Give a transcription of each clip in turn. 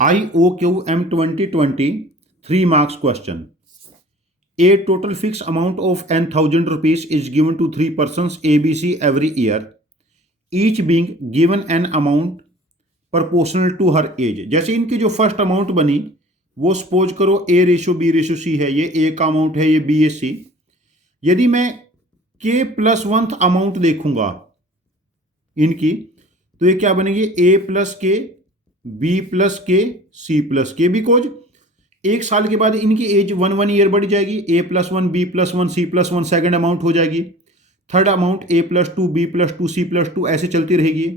IOQM 2020 3 marks question. A total fixed amount of ₹10,000 is given to 3 persons ABC every year, each being given an amount proportional to her age. जैसे इनकी जो first amount बनी वो suppose करो A/B/C है, ये A का amount है, ये B है C। यदि मैं K+1th अमाउंट देखूंगा इनकी, तो ये क्या बनेगी A+K, B+K, C+K, बिकॉज एक साल के बाद इनकी एज 1 ईयर बढ़ जाएगी। A+1, B+1, C+1 second amount हो जाएगी, third amount A+2, B+2, C+2 ऐसे चलती रहेगी।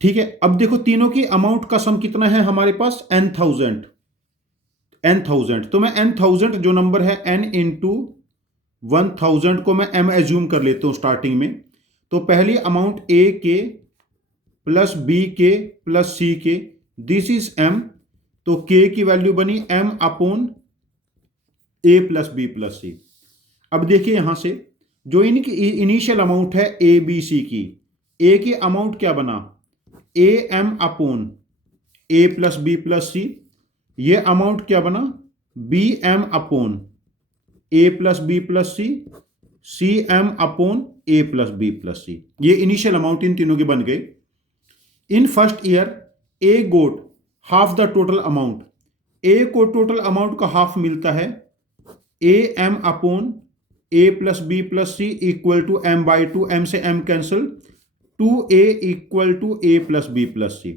ठीक है, अब देखो तीनों की अमाउंट का सम कितना है हमारे पास N1000। तो मैं N1000 जो नंबर है N इंटू 1000 को मैं M एज्यूम कर लेता हूं स्टार्टिंग में। तो पहली अमाउंट A के प्लस B के प्लस C के, दिस इज M। तो K की वैल्यू बनी M upon A plus B plus C। अब देखिए यहां से जो इनकी इनिशियल अमाउंट है ABC की, A की अमाउंट क्या बना AM upon A plus B plus C। ये अमाउंट क्या बना BM upon A plus B plus C, CM upon A plus B plus C। ये इनिशियल अमाउंट इन तीनों के बन गए। In first year A got half the total amount, A को टोटल अमाउंट का हाफ मिलता है AM upon A plus B plus C equal to M/2, M से M cancel, 2A equal to A plus B plus C।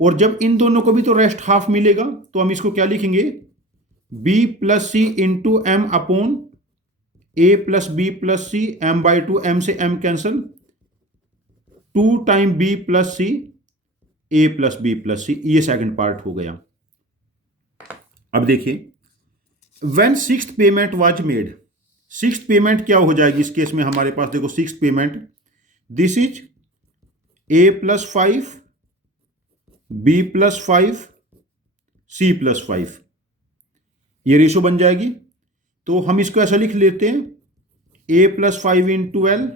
और जब इन दोनों को भी तो रेस्ट हाफ मिलेगा, तो हम इसको क्या लिखेंगे B plus C into M upon A plus B plus C, M/2, M से M cancel, 2 time B plus C, A plus B plus C। ये सेकंड पार्ट हो गया। अब देखिए when sixth payment was made, sixth payment क्या हो जाएगी इस केस में हमारे पास, देखो sixth payment, this is A+5, B+5, C+5, ये रेशो बन जाएगी। तो हम इसको ऐसा लिख लेते हैं A+5 into L,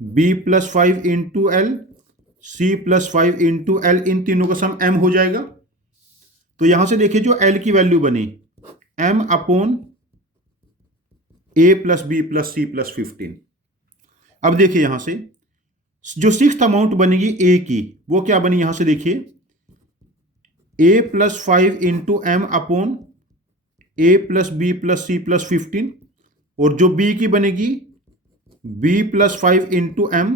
B+5 into L, C+5 into L, इन तीनों का सम M हो जाएगा। तो यहां से देखिए जो L की वैल्यू बनी M upon A plus B plus C plus 15। अब देखिए यहां से जो सिक्स्थ अमाउंट बनेगी A की, वो क्या बनी यहां से देखिए A+5 into M upon A plus B plus C plus 15। और जो B की बनेगी B+5 into M,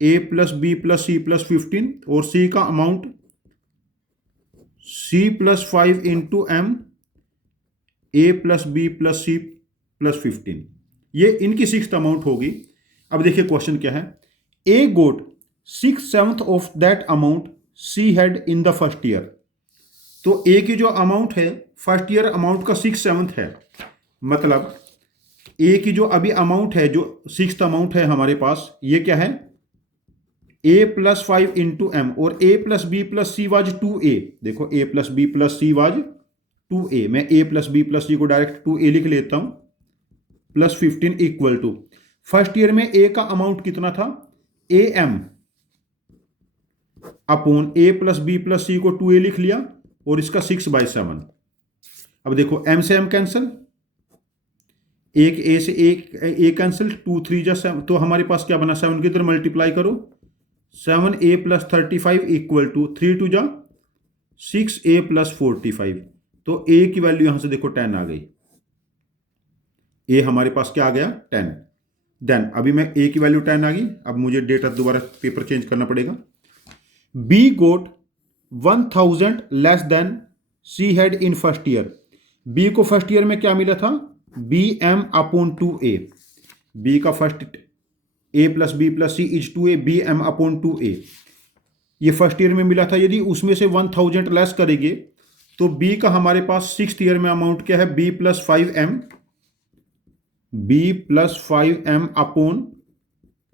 A plus B plus C plus 15। और C का amount C+5 into M, A plus B plus C plus 15। ये इनकी sixth amount होगी। अब देखिए क्वेश्चन क्या है, A got 6/7 of that amount C had in the first year. तो A की जो अमाउंट है फर्स्ट ईयर अमाउंट का 6/7 है, मतलब A की जो अभी अमाउंट है, जो सिक्स्थ अमाउंट है हमारे पास, ये क्या है A+5 इंटू M, और A plus B plus C was 2A। देखो A plus B plus C was 2A, मैं A plus B plus C को डायरेक्ट 2A लिख लेता हूं, plus 15 equal to, first year में A का अमाउंट कितना था AM upon A plus B plus C को 2A लिख लिया, और इसका 6/7। अब देखो M से M कैंसिल, एक A से एक A कैंसिल, 2 3 जा 7, तो हमारे पास क्या बना 7 की इधर मल्टीप्लाई करो, 7A प्लस 35 इक्वल टू 3 2 जा 6A प्लस 45। तो A की वैल्यू यहां से देखो 10 आ गई, A हमारे पास क्या आ गया 10। देन अभी मैं A की वैल्यू 10 आ गई, अब मुझे डेटा दोबारा पेपर चेंज करना पड़ेगा। B got 1000 less than C had in first year. B को फर्स्ट ईयर में क्या मिला था BM अपॉन 2A। B का first A plus B plus C is 2A, BM upon 2A, ये फर्स्ट ईयर में मिला था। यदि उसमें से 1000 लेस करेंगे तो B का हमारे पास सिक्स्थ ईयर में अमाउंट क्या है B+5M, B+5M upon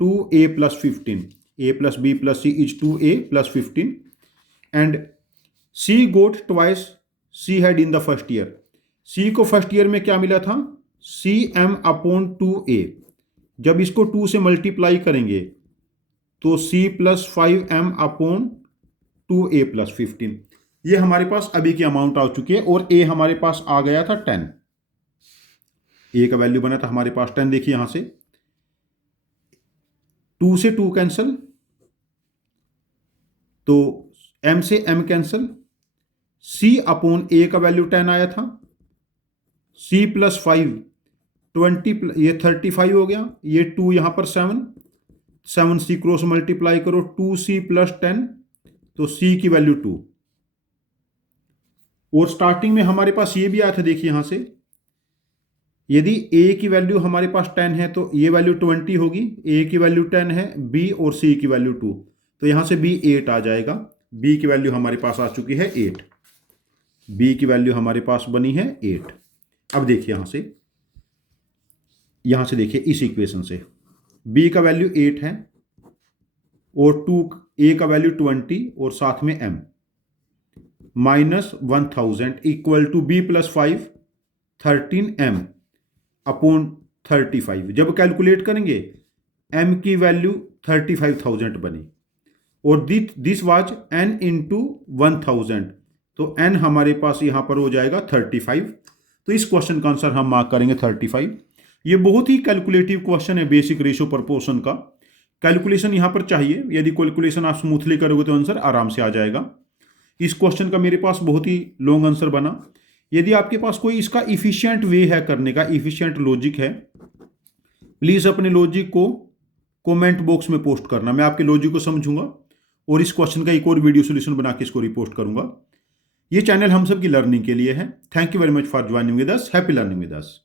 2A plus 15, A plus B plus C is 2A plus 15। And C got twice C had in the first year. C को फर्स्ट ईयर में क्या मिला था CM अपॉन 2A। जब इसको 2 से मल्टीप्लाई करेंगे तो C+5M अपॉन 2a प्लस 15। ये हमारे पास अभी की अमाउंट आ चुकी है और a हमारे पास आ गया था 10। a का वैल्यू बना था हमारे पास 10। देखिए यहां से 2 से 2 कैंसिल, तो m से m cancel, c upon a का वैल्यू 10 आया था, c प्लस 5 20, ये 35 हो गया, ये 2 यहां पर 7 c क्रॉस मल्टीप्लाई करो 2c प्लस 10, तो c की वैल्यू 2। और स्टार्टिंग में हमारे पास ये भी आया था, देखिए यहां से यदि a की वैल्यू हमारे पास 10 है तो ये वैल्यू 20 होगी, a की वैल्यू 10 है, b और c की वैल्यू 2, तो यहां से b 8 आ जाएगा। b की वैल्यू हमारे पास आ चुकी है 8, b की वैल्यू हमारे पास बनी है 8। अब देखिए यहां से देखिए इस इक्वेशन से b का वैल्यू 8 है और a का वैल्यू 20 और साथ में m, minus 1000 equal to b plus 5 13m upon 35। जब कैलकुलेट करेंगे m की वैल्यू 35,000 बनी और दिस वाज n इंटू 1000, तो n हमारे पास यहां पर हो जाएगा 35। तो इस क्वेश्चन का आंसर हम मार्क करेंगे 35। ये बहुत ही कैलकुलेटिव क्वेश्चन है बेसिक रेशियो प्रपोर्शन का। कैलकुलेशन यहां पर चाहिए, यदि कैलकुलेशन आप स्मूथली करोगे तो आंसर आराम से आ जाएगा। इस क्वेश्चन का मेरे पास बहुत ही लॉन्ग आंसर बना। यदि आपके पास कोई इसका इफिशिएंट वे है करने का, इफिशिएंट लॉजिक है, प्लीज अपने लॉजिक को कमेंट बॉक्स में पोस्ट करना, मैं आपके लॉजिक को समझूंगा और इस क्वेश्चन का एक और वीडियो सोल्यूशन बना के इसको रिपोस्ट करूंगा। ये चैनल हम सब की लर्निंग के लिए है। Thank you very much for joining with us. Happy learning with us.